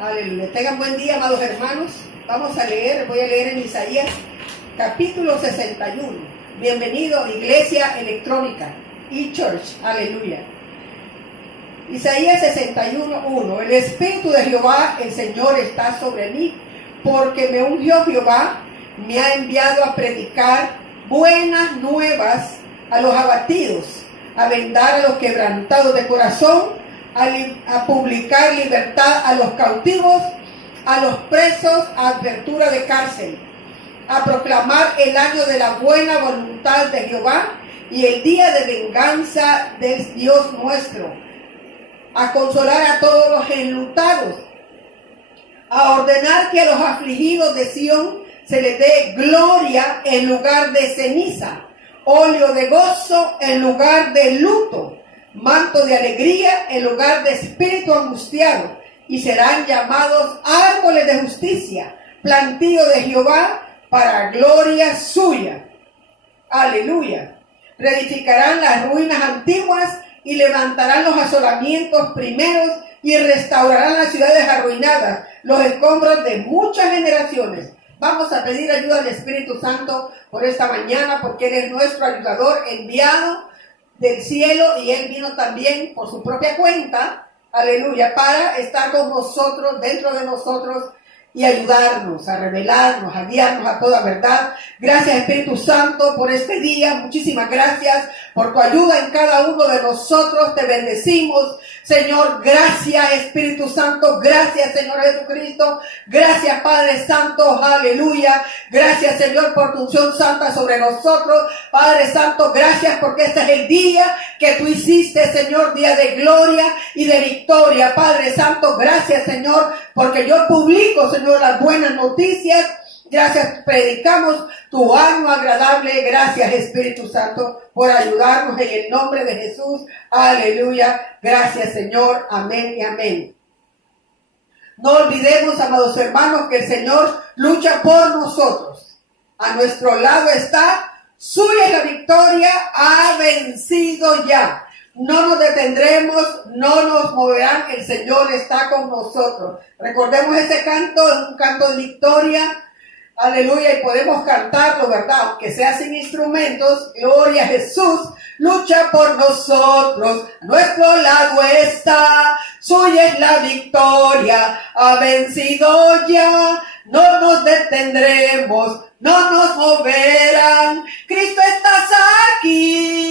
Aleluya. Tengan buen día, amados hermanos. Vamos a leer, voy a leer en Isaías capítulo 61. Bienvenido, Iglesia Electrónica e-Church. Aleluya. Isaías 61:1. El Espíritu de Jehová, el Señor, está sobre mí, porque me ungió Jehová, me ha enviado a predicar buenas nuevas a los abatidos, a vendar a los quebrantados de corazón, a publicar libertad a los cautivos, a los presos, a apertura de cárcel, a proclamar el año de la buena voluntad de Jehová y el día de venganza del Dios nuestro, a consolar a todos los enlutados, a ordenar que a los afligidos de Sión se les dé gloria en lugar de ceniza, óleo de gozo en lugar de luto, manto de alegría en lugar de espíritu angustiado, y serán llamados árboles de justicia, plantío de Jehová para gloria suya. Aleluya. Reedificarán las ruinas antiguas y levantarán los asolamientos primeros y restaurarán las ciudades arruinadas, los escombros de muchas generaciones. Vamos a pedir ayuda al Espíritu Santo por esta mañana, porque Él es nuestro ayudador enviado del cielo, y Él vino también por su propia cuenta, aleluya, para estar con nosotros, dentro de nosotros, y ayudarnos, a revelarnos, a guiarnos a toda verdad. Gracias, Espíritu Santo, por este día. Muchísimas gracias por tu ayuda en cada uno de nosotros. Te bendecimos, Señor. Gracias, Espíritu Santo. Gracias, Señor Jesucristo. Gracias, Padre Santo. Aleluya. Gracias, Señor, por tu unción santa sobre nosotros. Padre Santo, gracias porque este es el día que tú hiciste, Señor, día de gloria y de victoria. Padre Santo, gracias, Señor, porque yo publico, Señor, las buenas noticias. Gracias, predicamos tu año agradable. Gracias, Espíritu Santo, por ayudarnos en el nombre de Jesús. Aleluya. Gracias, Señor. Amén y amén. No olvidemos, amados hermanos, que el Señor lucha por nosotros. A nuestro lado está, suya es la victoria, ha vencido ya. No nos detendremos, no nos moverán, el Señor está con nosotros. Recordemos ese canto, es un canto de victoria, aleluya, y podemos cantarlo, ¿verdad? Aunque sea sin instrumentos. Gloria a Jesús, lucha por nosotros, a nuestro lado está, suya es la victoria, ha vencido ya, no nos detendremos, no nos moverán, Cristo estás aquí.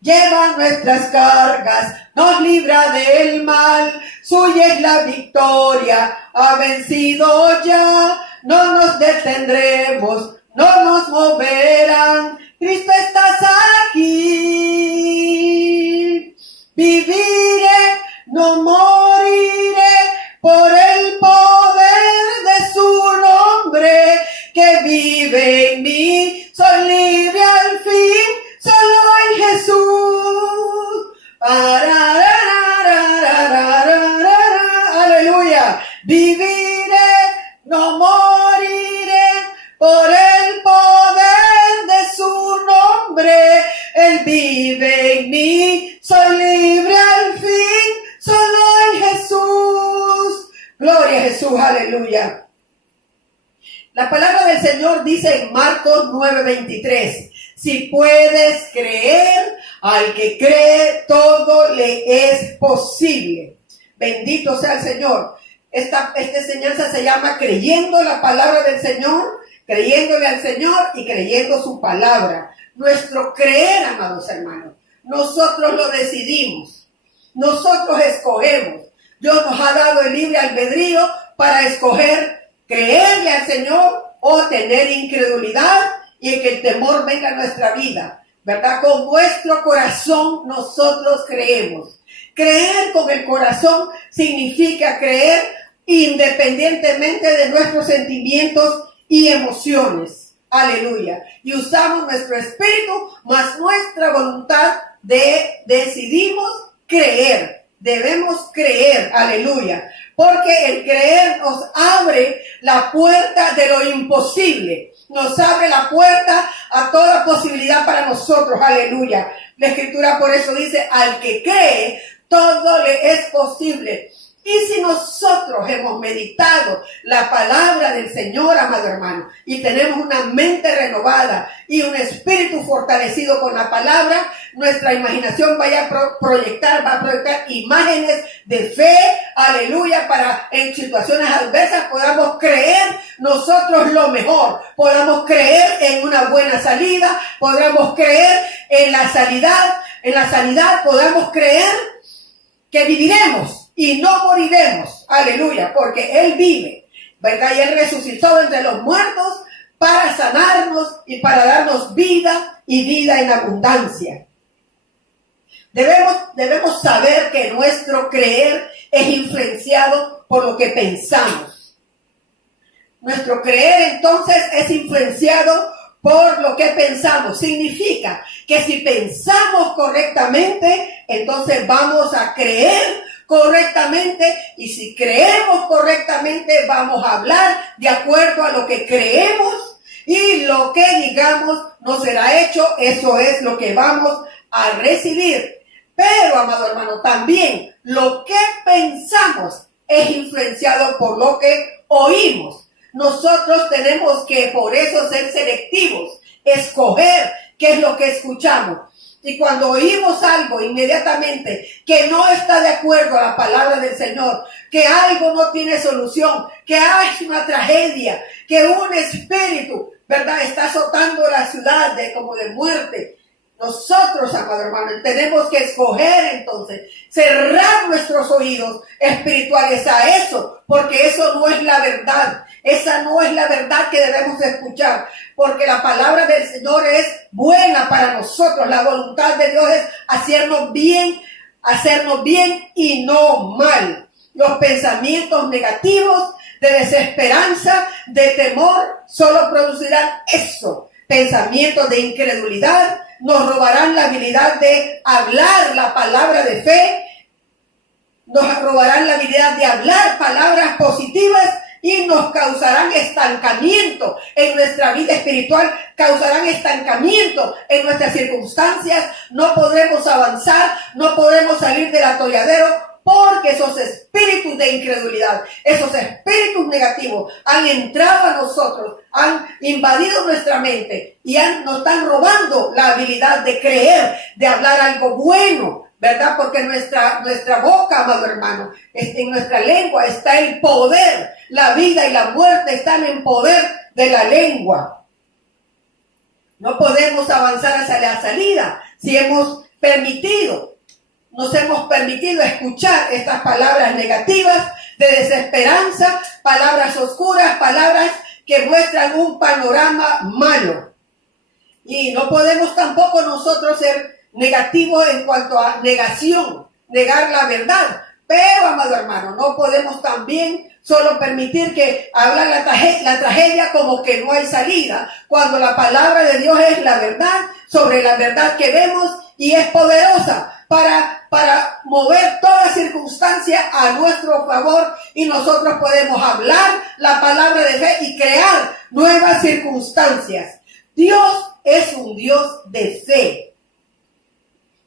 Lleva nuestras cargas, nos libra del mal, suya es la victoria, ha vencido ya, no nos detendremos, no nos moverán, Cristo estás aquí. Viviré, no moriré, por el poder de su nombre, que vive en mí, soy libre al fin, solo en Jesús. Aleluya. Viviré, no moriré, por el poder de su nombre. Él vive en mí, soy libre al fin, solo en Jesús. Gloria a Jesús, aleluya. La palabra del Señor dice en Marcos 9:23, si puedes creer, al que cree todo le es posible. Bendito sea el Señor. Esta enseñanza se llama creyendo la palabra del Señor, creyéndole al Señor y creyendo su palabra. Nuestro creer, amados hermanos, nosotros lo decidimos, nosotros escogemos. Dios nos ha dado el libre albedrío para escoger creerle al Señor o tener incredulidad y que el temor venga a nuestra vida, ¿verdad? Con nuestro corazón nosotros creemos. Creer con el corazón significa creer independientemente de nuestros sentimientos y emociones. Aleluya. Y usamos nuestro espíritu más nuestra voluntad decidimos creer. Debemos creer. Aleluya. Porque el creer nos abre la puerta de lo imposible. Nos abre la puerta a toda posibilidad para nosotros. Aleluya. La Escritura por eso dice, al que cree, todo le es posible. Y si nosotros hemos meditado la palabra del Señor, amado hermano, y tenemos una mente renovada y un espíritu fortalecido con la palabra, nuestra imaginación va a proyectar imágenes de fe, aleluya, para en situaciones adversas podamos creer nosotros lo mejor, podamos creer en una buena salida, podamos creer en la sanidad, podamos creer que viviremos y no moriremos, aleluya, porque Él vive, ¿verdad? Y Él resucitó entre los muertos para sanarnos y para darnos vida y vida en abundancia. Debemos saber que nuestro creer es influenciado por lo que pensamos. Nuestro creer entonces es influenciado por lo que pensamos. Significa que si pensamos correctamente, entonces vamos a creer correctamente, y si creemos correctamente vamos a hablar de acuerdo a lo que creemos, y lo que digamos no será hecho, eso es lo que vamos a recibir. Pero, amado hermano, también lo que pensamos es influenciado por lo que oímos. Nosotros tenemos que por eso ser selectivos, escoger qué es lo que escuchamos. Y cuando oímos algo inmediatamente que no está de acuerdo a la palabra del Señor, que algo no tiene solución, que hay una tragedia, que un espíritu, ¿verdad?, está azotando la ciudad como de muerte. Nosotros, amado hermano, tenemos que escoger entonces, cerrar nuestros oídos espirituales a eso, porque eso no es la verdad. Esa no es la verdad que debemos escuchar, porque la palabra del Señor es buena para nosotros. La voluntad de Dios es hacernos bien y no mal. Los pensamientos negativos de desesperanza, de temor, solo producirán eso. Pensamientos de incredulidad nos robarán la habilidad de hablar la palabra de fe, nos robarán la habilidad de hablar palabras positivas y nos causarán estancamiento en nuestra vida espiritual, causarán estancamiento en nuestras circunstancias. No podremos avanzar, no podremos salir del atolladero, porque esos espíritus de incredulidad, esos espíritus negativos han entrado a nosotros, han invadido nuestra mente y nos están robando la habilidad de creer, de hablar algo bueno, ¿verdad? Porque nuestra boca, amado hermano, en nuestra lengua está el poder. La vida y la muerte están en poder de la lengua. No podemos avanzar hacia la salida si nos hemos permitido escuchar estas palabras negativas de desesperanza, palabras oscuras, palabras que muestran un panorama malo. Y no podemos tampoco nosotros ser negativos en cuanto a negación, negar la verdad. Pero, amado hermano, no podemos también solo permitir que hablan la tragedia como que no hay salida, cuando la palabra de Dios es la verdad, sobre la verdad que vemos, y es poderosa para mover toda circunstancia a nuestro favor, y nosotros podemos hablar la palabra de fe y crear nuevas circunstancias. Dios es un Dios de fe.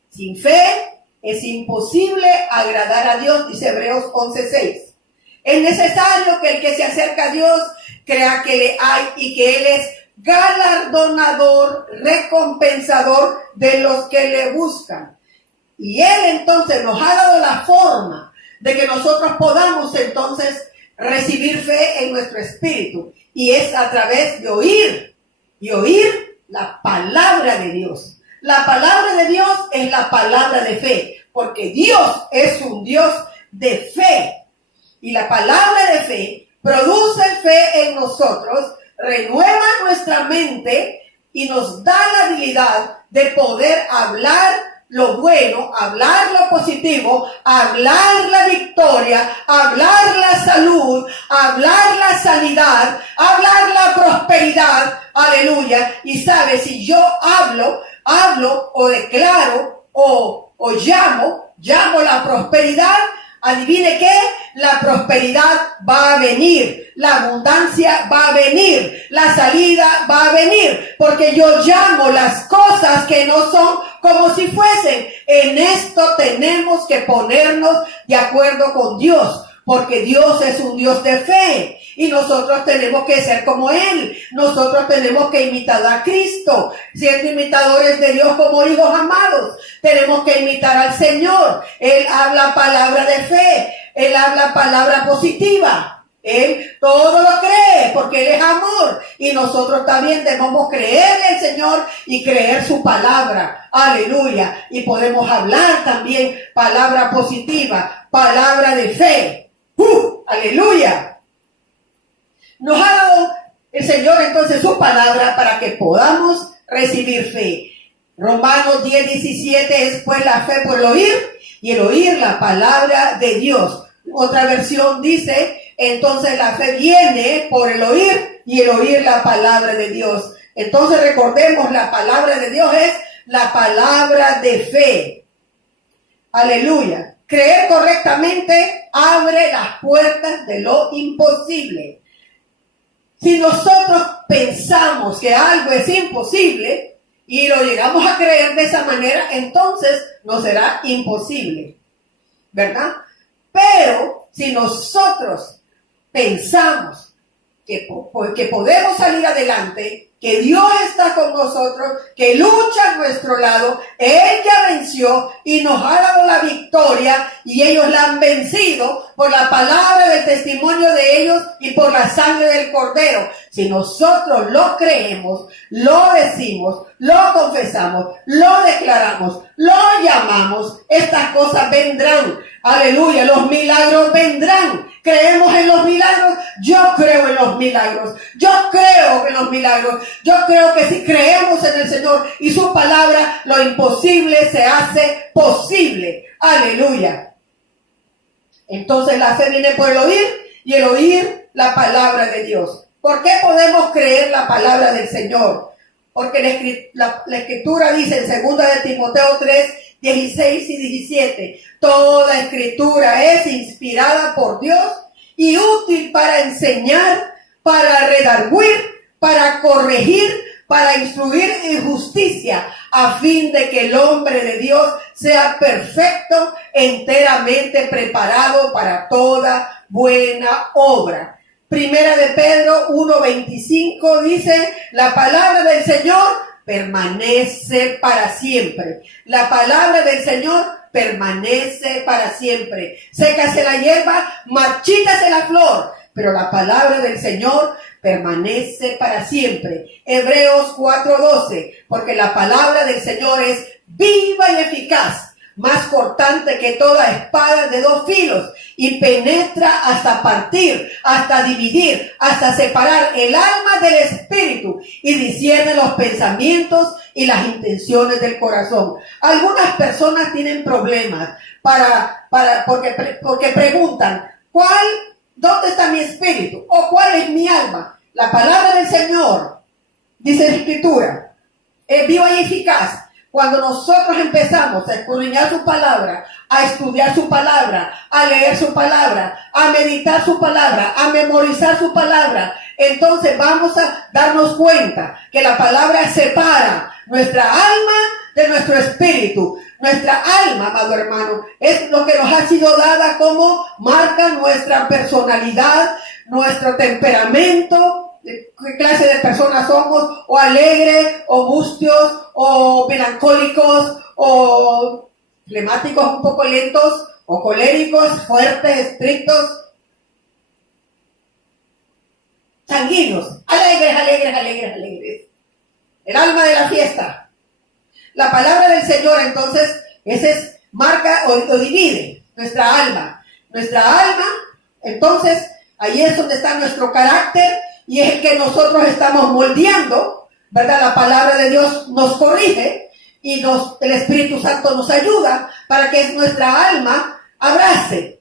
Sin fe es imposible agradar a Dios, dice Hebreos 11:6. Es necesario que el que se acerca a Dios crea que le hay y que Él es galardonador, recompensador de los que le buscan. Y Él entonces nos ha dado la forma de que nosotros podamos entonces recibir fe en nuestro espíritu. Y es a través de oír, y oír la palabra de Dios. La palabra de Dios es la palabra de fe, porque Dios es un Dios de fe. Y la palabra de fe produce fe en nosotros, renueva nuestra mente y nos da la habilidad de poder hablar lo bueno, hablar lo positivo, hablar la victoria, hablar la salud, hablar la sanidad, hablar la prosperidad, aleluya. Y sabe, si yo hablo o declaro o llamo la prosperidad, adivine qué, la prosperidad va a venir, la abundancia va a venir, la salida va a venir, porque yo llamo las cosas que no son como si fuesen. En esto tenemos que ponernos de acuerdo con Dios. porque Dios es un Dios de fe y nosotros tenemos que ser como Él. Nosotros tenemos que imitar a Cristo, siendo imitadores de Dios como hijos amados. Tenemos que imitar al Señor. Él habla palabra de fe, Él habla palabra positiva. Él todo lo cree porque Él es amor y nosotros también debemos creerle al Señor y creer su palabra. Aleluya. Y podemos hablar también palabra positiva, palabra de fe. Aleluya. Nos ha dado el Señor entonces su palabra para que podamos recibir fe. Romanos 10:17 es pues la fe por el oír y el oír la palabra de Dios. Otra versión dice, entonces la fe viene por el oír y el oír la palabra de Dios. Entonces recordemos, la palabra de Dios es la palabra de fe. Aleluya. Creer correctamente abre las puertas de lo imposible. Si nosotros pensamos que algo es imposible y lo llegamos a creer de esa manera, entonces no será imposible, ¿verdad? Pero si nosotros pensamos que podemos salir adelante, que Dios está con nosotros, que lucha a nuestro lado, Él ya venció y nos ha dado la victoria y ellos la han vencido por la palabra del testimonio de ellos y por la sangre del Cordero. Si nosotros lo creemos, lo decimos, lo confesamos, lo declaramos, lo llamamos, estas cosas vendrán. Aleluya, los milagros vendrán. ¿Creemos en los milagros? Yo creo en los milagros. Yo creo en los milagros. Yo creo que si creemos en el Señor y su palabra, lo imposible se hace posible. Aleluya. Entonces la fe viene por el oír y el oír la palabra de Dios. ¿Por qué podemos creer la palabra del Señor? Porque la Escritura dice en 2 de Timoteo 3, 16 y 17, toda Escritura es inspirada por Dios y útil para enseñar, para redarguir, para corregir, para instruir en justicia, a fin de que el hombre de Dios sea perfecto, enteramente preparado para toda buena obra. Primera de Pedro 1:25 dice, la palabra del Señor permanece para siempre. La palabra del Señor permanece para siempre. Sécase la hierba, marchítase la flor, pero la palabra del Señor permanece para siempre. Hebreos 4:12, porque la palabra del Señor es viva y eficaz, más cortante que toda espada de dos filos, y penetra hasta partir, hasta dividir, hasta separar el alma del espíritu, y discierne los pensamientos y las intenciones del corazón. Algunas personas tienen problemas porque preguntan, ¿dónde está mi espíritu? ¿O cuál es mi alma? La palabra del Señor, dice la Escritura, es viva y eficaz. Cuando nosotros empezamos a escudriñar su palabra, a estudiar su palabra, a leer su palabra, a meditar su palabra, a memorizar su palabra, entonces vamos a darnos cuenta que la palabra separa nuestra alma de nuestro espíritu. Nuestra alma, amado hermano, es lo que nos ha sido dada como marca nuestra personalidad, nuestro temperamento, qué clase de personas somos, o alegres, o mustios, o melancólicos, o flemáticos un poco lentos, o coléricos, fuertes, estrictos, sanguíneos, alegres. El alma de la fiesta. La palabra del Señor, entonces, marca o divide nuestra alma. Nuestra alma, entonces, ahí es donde está nuestro carácter y es el que nosotros estamos moldeando, ¿verdad? La palabra de Dios nos corrige y el Espíritu Santo nos ayuda para que nuestra alma abrace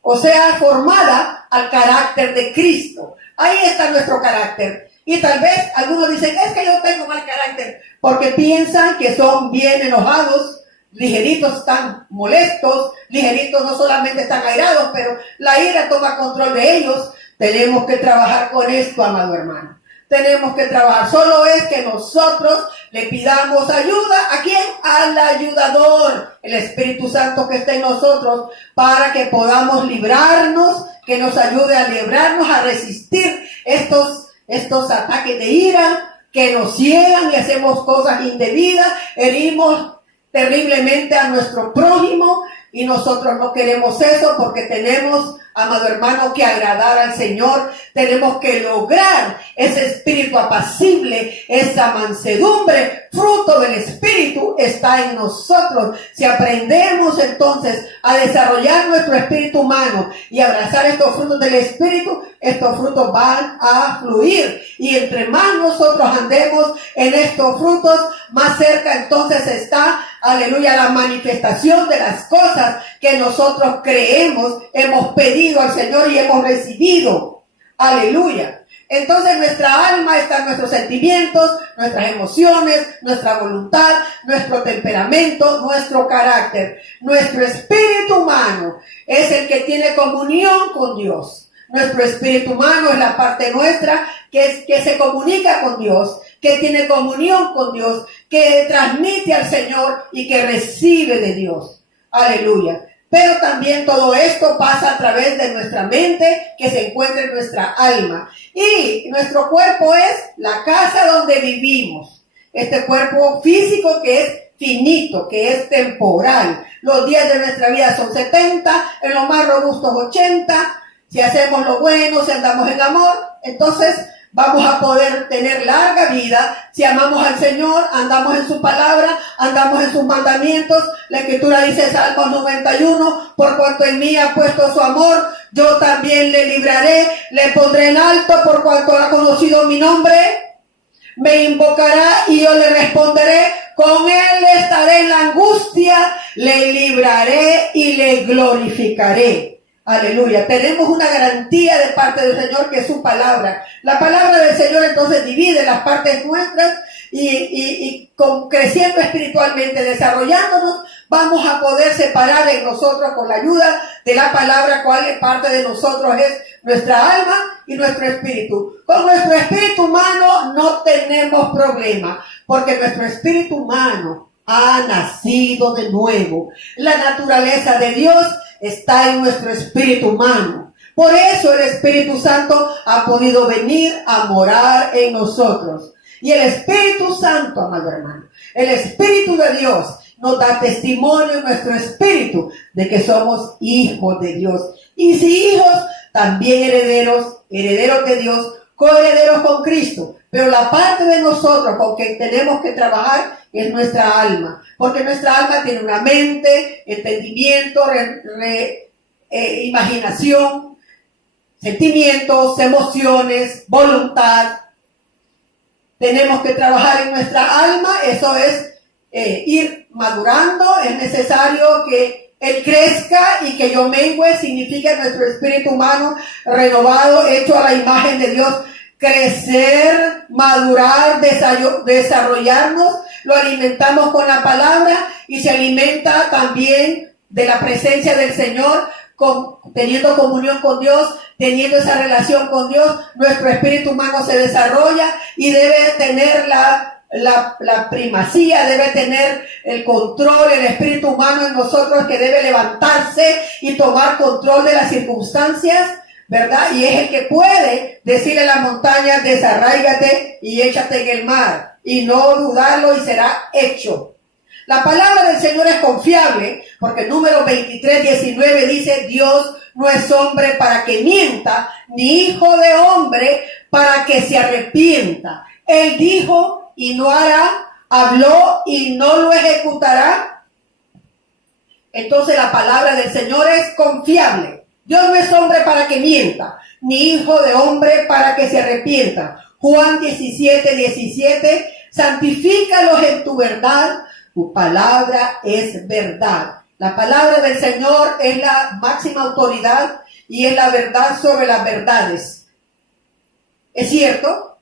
o sea formada al carácter de Cristo. Ahí está nuestro carácter. Y tal vez algunos dicen, es que yo tengo mal carácter, porque piensan que son bien enojados, ligeritos están molestos, ligeritos no solamente están airados, pero la ira toma control de ellos. Tenemos que trabajar con esto, amado hermano. tenemos que trabajar. Solo es que nosotros le pidamos ayuda. ¿A quién? Al ayudador, el Espíritu Santo que está en nosotros, para que podamos librarnos, que nos ayude a librarnos, a resistir estos ataques de ira que nos ciegan y hacemos cosas indebidas, herimos terriblemente a nuestro prójimo, y nosotros no queremos eso, porque tenemos, amado hermano, que agradar al Señor. Tenemos que lograr ese espíritu apacible, esa mansedumbre, fruto del Espíritu está en nosotros. Si aprendemos entonces a desarrollar nuestro espíritu humano y abrazar estos frutos del Espíritu, estos frutos van a fluir. Y entre más nosotros andemos en estos frutos, más cerca entonces está, aleluya, la manifestación de las cosas que nosotros creemos, hemos pedido al Señor y hemos recibido. Aleluya. Entonces nuestra alma está en nuestros sentimientos, nuestras emociones, nuestra voluntad, nuestro temperamento, nuestro carácter. Nuestro espíritu humano es el que tiene comunión con Dios. Nuestro espíritu humano es la parte nuestra que se comunica con Dios, que tiene comunión con Dios, que transmite al Señor y que recibe de Dios. Aleluya. Pero también todo esto pasa a través de nuestra mente, que se encuentra en nuestra alma. Y nuestro cuerpo es la casa donde vivimos. Este cuerpo físico que es finito, que es temporal. Los días de nuestra vida son 70, en los más robustos 80. Si hacemos lo bueno, si andamos en amor, entonces vamos a poder tener larga vida. Si amamos al Señor, andamos en su palabra, andamos en sus mandamientos. La Escritura dice, Salmos 91, por cuanto en mí ha puesto su amor, yo también le libraré, le pondré en alto por cuanto ha conocido mi nombre. Me invocará y yo le responderé, con él estaré en la angustia, le libraré y le glorificaré. Aleluya. Tenemos una garantía de parte del Señor, que es su palabra. La palabra del Señor entonces divide las partes nuestras y creciendo espiritualmente, desarrollándonos, vamos a poder separar en nosotros, con la ayuda de la palabra, cuál parte de nosotros es nuestra alma y nuestro espíritu. Con nuestro espíritu humano no tenemos problema, porque nuestro espíritu humano ha nacido de nuevo. La naturaleza de Dios está en nuestro espíritu humano. Por eso el Espíritu Santo ha podido venir a morar en nosotros. Y el Espíritu Santo, amado hermano, el Espíritu de Dios nos da testimonio en nuestro espíritu de que somos hijos de Dios. Y si hijos, también herederos, herederos de Dios, coherederos con Cristo. Pero la parte de nosotros con que tenemos que trabajar es nuestra alma, porque nuestra alma tiene una mente, entendimiento, imaginación, sentimientos, emociones, voluntad. Tenemos que trabajar en nuestra alma, eso es ir madurando. Es necesario que Él crezca y que yo mengüe, significa nuestro espíritu humano renovado, hecho a la imagen de Dios. Crecer, madurar, desarrollarnos, lo alimentamos con la palabra y se alimenta también de la presencia del Señor, teniendo comunión con Dios, teniendo esa relación con Dios. Nuestro espíritu humano se desarrolla y debe tener la primacía, debe tener el control, el espíritu humano en nosotros, que debe levantarse y tomar control de las circunstancias, ¿verdad? Y es el que puede decirle a las montañas, desarráigate y échate en el mar, y no dudarlo, y será hecho. La palabra del Señor es confiable, porque Números 23:19 dice, Dios no es hombre para que mienta, ni hijo de hombre para que se arrepienta. Él dijo y no hará, habló y no lo ejecutará. Entonces la palabra del Señor es confiable. Dios no es hombre para que mienta, ni hijo de hombre para que se arrepienta. Juan 17:17, santifícalos en tu verdad, tu palabra es verdad. La palabra del Señor es la máxima autoridad y es la verdad sobre las verdades. Es cierto,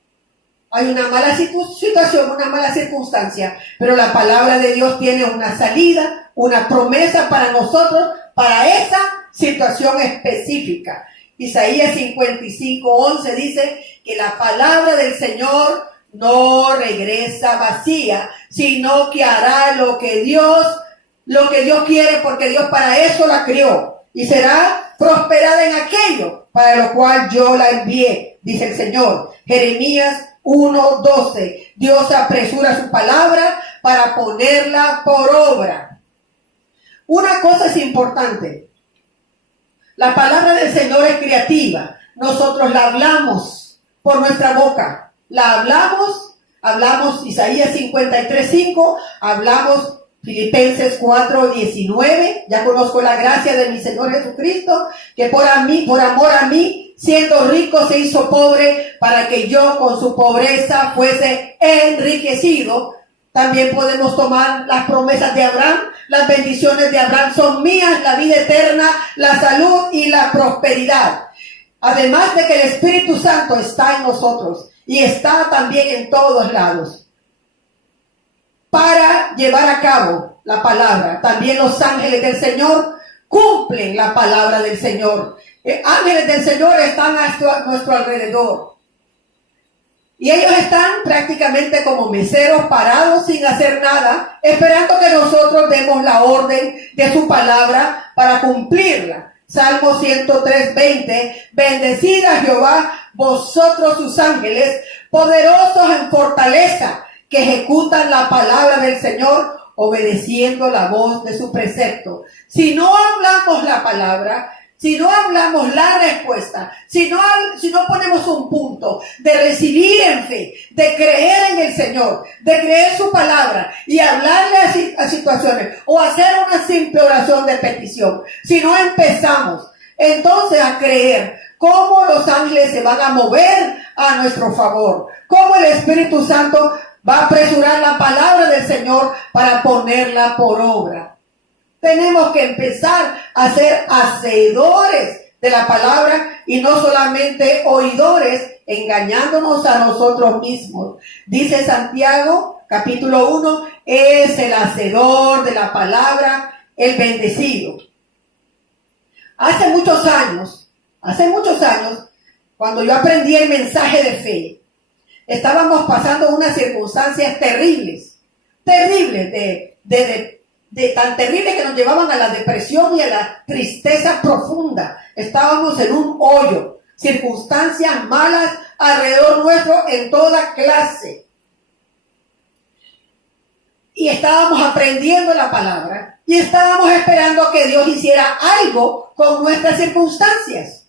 hay una mala situación, una mala circunstancia, pero la palabra de Dios tiene una salida, una promesa para nosotros, para esa situación específica. Isaías 55:11 dice que la palabra del Señor no regresa vacía, sino que hará lo que Dios quiere, porque Dios para eso la crió, y será prosperada en aquello para lo cual yo la envié, dice el Señor. Jeremías 1:12. Dios apresura su palabra para ponerla por obra. Una cosa es importante. La palabra del Señor es creativa. Nosotros la hablamos por nuestra boca. La hablamos Isaías 53:5, hablamos Filipenses 4:19. Ya conozco la gracia de mi Señor Jesucristo, que por amor a mí, siendo rico, se hizo pobre para que yo con su pobreza fuese enriquecido. También podemos tomar las promesas de Abraham. Las bendiciones de Abraham son mías, la vida eterna, la salud y la prosperidad. Además de que el Espíritu Santo está en nosotros y está también en todos lados para llevar a cabo la palabra. También los ángeles del Señor cumplen la palabra del Señor. Ángeles del Señor están a nuestro alrededor. Y ellos están prácticamente como meseros parados sin hacer nada, esperando que nosotros demos la orden de su palabra para cumplirla. Salmo 103:20. Bendecid a Jehová, vosotros sus ángeles, poderosos en fortaleza, que ejecutan la palabra del Señor, obedeciendo la voz de su precepto. Si no hablamos la palabra, si no hablamos la respuesta, si no ponemos un punto de recibir en fe, de creer en el Señor, de creer su palabra y hablarle a situaciones o hacer una simple oración de petición, si no empezamos entonces a creer cómo los ángeles se van a mover a nuestro favor, cómo el Espíritu Santo va a apresurar la palabra del Señor para ponerla por obra. Tenemos que empezar a ser hacedores de la palabra y no solamente oidores, engañándonos a nosotros mismos. Dice Santiago, capítulo 1, es el hacedor de la palabra, el bendecido. Hace muchos años, cuando yo aprendí el mensaje de fe, estábamos pasando unas circunstancias terribles, tan terribles que nos llevaban a la depresión y a la tristeza profunda. Estábamos en un hoyo, circunstancias malas alrededor nuestro en toda clase. Y estábamos aprendiendo la palabra y estábamos esperando que Dios hiciera algo con nuestras circunstancias.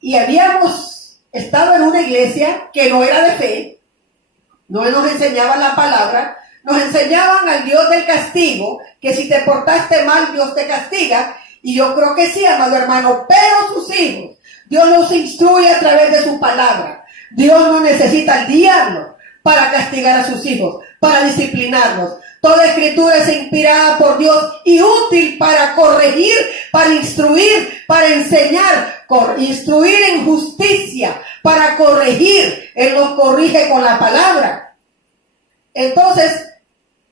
Y habíamos estado en una iglesia que no era de fe, no nos enseñaban la palabra. Nos enseñaban al Dios del castigo, que si te portaste mal, Dios te castiga. Y yo creo que sí, amado hermano, pero sus hijos, Dios los instruye a través de su palabra. Dios no necesita al diablo para castigar a sus hijos, para disciplinarlos. Toda escritura es inspirada por Dios y útil para corregir, para instruir, para enseñar, instruir en justicia, para corregir. Él nos corrige con la palabra. Entonces,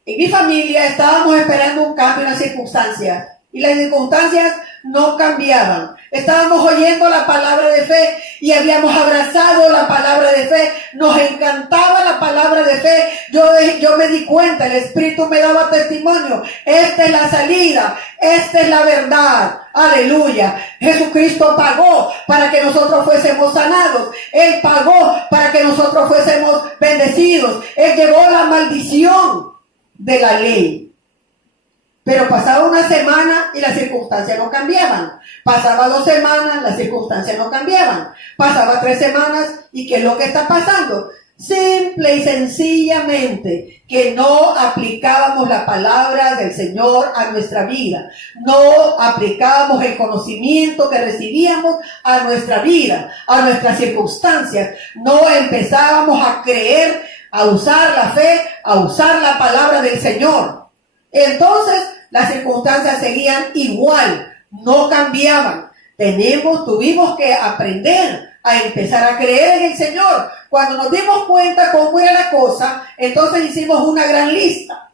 en mi familia estábamos esperando un cambio en las circunstancias y las circunstancias no cambiaban. Estábamos oyendo la palabra de fe y habíamos abrazado la palabra de fe. Nos encantaba la palabra de fe. Yo me di cuenta, el Espíritu me daba testimonio. Esta es la salida, esta es la verdad. Aleluya. Jesucristo pagó para que nosotros fuésemos sanados. Él pagó para que nosotros fuésemos bendecidos. Él llevó la maldición de la ley. Pero pasaba una semana y las circunstancias no cambiaban. Pasaba 2 semanas, las circunstancias no cambiaban. Pasaba 3 semanas y ¿qué es lo que está pasando? Simple y sencillamente que no aplicábamos la palabra del Señor a nuestra vida. No aplicábamos el conocimiento que recibíamos a nuestra vida, a nuestras circunstancias. No empezábamos a creer, a usar la fe, a usar la palabra del Señor. Entonces, las circunstancias seguían igual, no cambiaban. Tuvimos que aprender a empezar a creer en el Señor. Cuando nos dimos cuenta cómo era la cosa, entonces hicimos una gran lista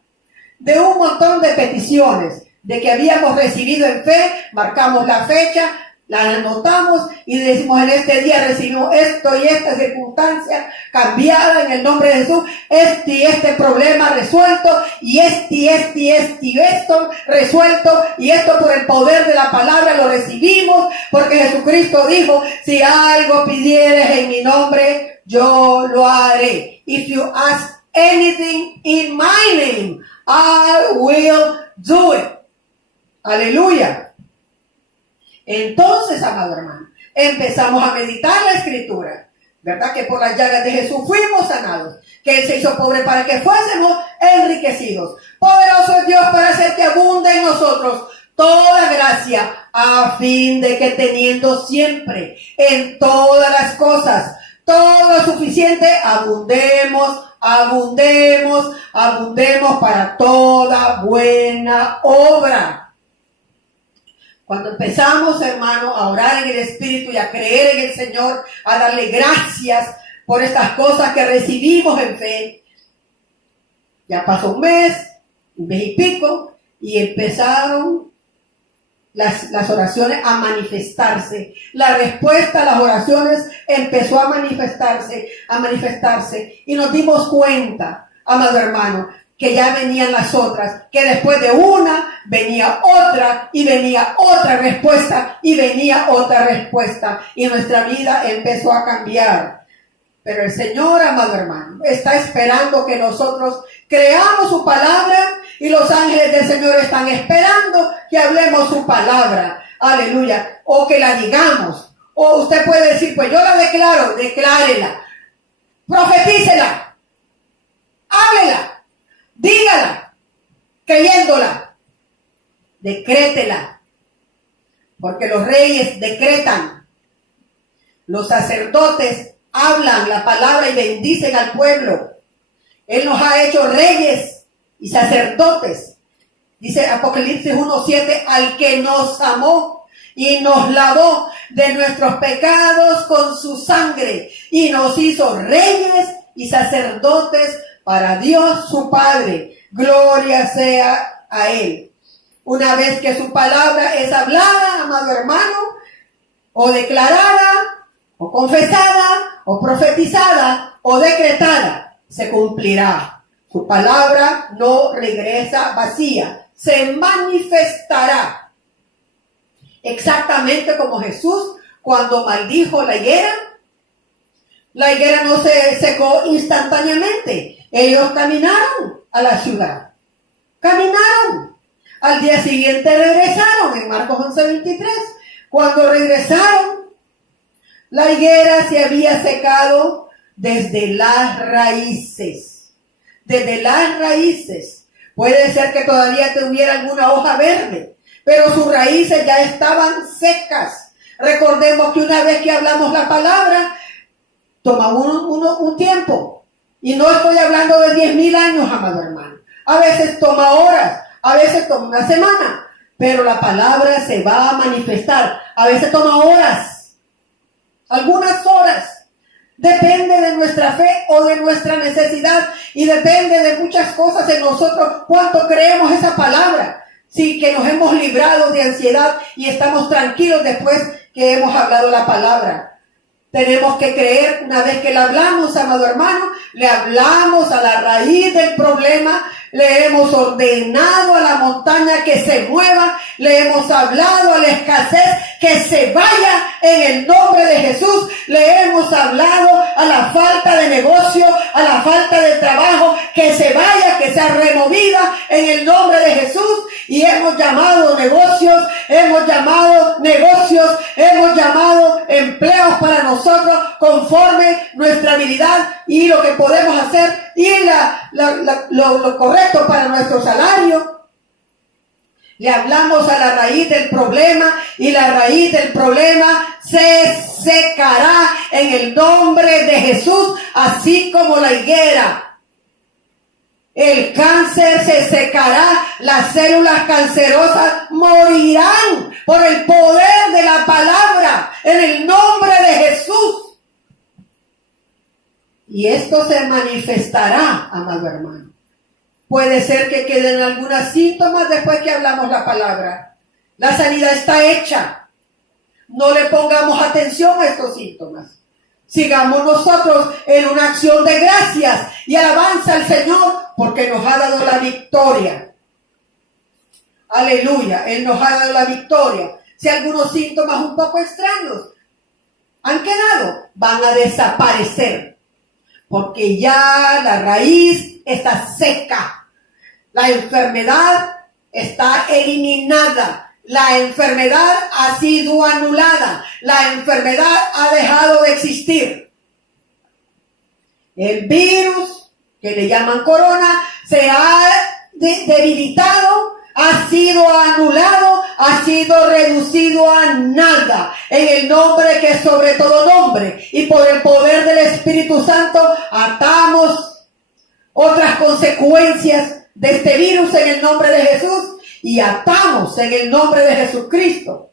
de un montón de peticiones. de que habíamos recibido en fe, marcamos la fecha, la anotamos y decimos: en este día recibimos esto y esta circunstancia cambiada en el nombre de Jesús, este y este problema resuelto, y esto resuelto, y esto por el poder de la palabra lo recibimos, porque Jesucristo dijo: si algo pidieres en mi nombre, yo lo haré. If you ask anything in my name, I will do it. Aleluya. Entonces, amado hermano, empezamos a meditar la escritura, ¿verdad? Que por las llagas de Jesús fuimos sanados, que Él se hizo pobre para que fuésemos enriquecidos. Poderoso es Dios para hacer que abunde en nosotros toda gracia, a fin de que teniendo siempre en todas las cosas todo lo suficiente, abundemos para toda buena obra. Cuando empezamos, hermano, a orar en el Espíritu y a creer en el Señor, a darle gracias por estas cosas que recibimos en fe, ya pasó un mes y pico, y empezaron las oraciones a manifestarse. La respuesta a las oraciones empezó a manifestarse, y nos dimos cuenta, amado hermano, que ya venían las otras, que después de una venía otra, y venía otra respuesta, y venía otra respuesta, y nuestra vida empezó a cambiar. Pero el Señor, amado hermano, está esperando que nosotros creamos su palabra, y los ángeles del Señor están esperando que hablemos su palabra. Aleluya. O que la digamos. O usted puede decir: pues yo la declaro. Declárela. Profetícela. Háblela. Dígala. Creyéndola. Decrétela. Porque los reyes decretan. Los sacerdotes hablan la palabra y bendicen al pueblo. Él nos ha hecho reyes y sacerdotes. Dice Apocalipsis 1:7: al que nos amó y nos lavó de nuestros pecados con su sangre, y nos hizo reyes y sacerdotes para Dios su Padre. Gloria sea a Él. Una vez que su palabra es hablada, amado hermano, o declarada, o confesada, o profetizada, o decretada, se cumplirá. Su palabra no regresa vacía, se manifestará. Exactamente como Jesús cuando maldijo la higuera no se secó instantáneamente. Ellos caminaron a la ciudad. Caminaron. Al día siguiente regresaron, en Marcos 11:23. Cuando regresaron, la higuera se había secado desde las raíces. Desde las raíces. Puede ser que todavía tuviera alguna hoja verde, pero sus raíces ya estaban secas. Recordemos que una vez que hablamos la palabra, toma un tiempo. Y no estoy hablando de 10,000 años, amado hermano. A veces toma horas, a veces toma una semana, pero la palabra se va a manifestar. A veces toma horas, algunas horas. Depende de nuestra fe o de nuestra necesidad, y depende de muchas cosas en nosotros, cuánto creemos esa palabra. Sí, que nos hemos librado de ansiedad y estamos tranquilos después que hemos hablado la palabra. Tenemos que creer. Una vez que la hablamos, amado hermano, le hablamos a la raíz del problema, le hemos ordenado a la montaña que se mueva, le hemos hablado a la escasez que se vaya en el nombre de Jesús, le hemos hablado a la falta de negocio, a la falta de trabajo, que se vaya, que sea removida en el nombre de Jesús, y hemos llamado negocios, hemos llamado empleos para nosotros conforme nuestra habilidad y lo que podemos hacer, y lo correcto para nuestro salario. Le hablamos a la raíz del problema, y la raíz del problema se secará en el nombre de Jesús, así como la higuera. El cáncer se secará, las células cancerosas morirán por el poder de la palabra, en el nombre de Jesús. Y esto se manifestará, amado hermano. Puede ser que queden algunos síntomas después que hablamos la palabra. La sanidad está hecha. No le pongamos atención a estos síntomas. Sigamos nosotros en una acción de gracias y alabanza al Señor porque nos ha dado la victoria. Aleluya, Él nos ha dado la victoria. Si algunos síntomas un poco extraños han quedado, van a desaparecer. Porque ya la raíz está seca. La enfermedad está eliminada. La enfermedad ha sido anulada. La enfermedad ha dejado de existir. El virus, que le llaman corona, se ha debilitado, ha sido anulado, ha sido reducido a nada. En el nombre que es sobre todo nombre. Y por el poder del Espíritu Santo atamos otras consecuencias de este virus en el nombre de Jesús y atamos en el nombre de Jesucristo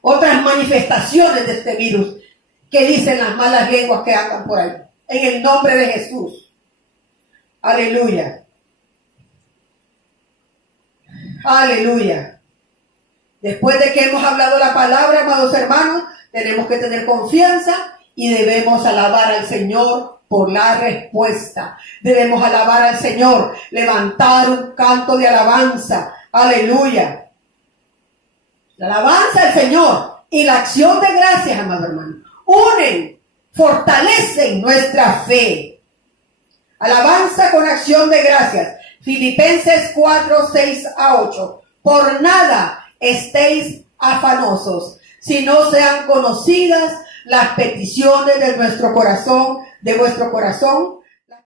otras manifestaciones de este virus que dicen las malas lenguas que andan por ahí en el nombre de Jesús. Aleluya, aleluya. Después de que hemos hablado la palabra, amados hermanos, tenemos que tener confianza y debemos alabar al Señor por la respuesta. Debemos alabar al Señor, levantar un canto de alabanza. Aleluya. La alabanza al Señor y la acción de gracias, amado hermano, unen, fortalecen nuestra fe. Alabanza con acción de gracias. Filipenses 4, 6 a 8. Por nada estéis afanosos, si no sean conocidas las peticiones de vuestro corazón,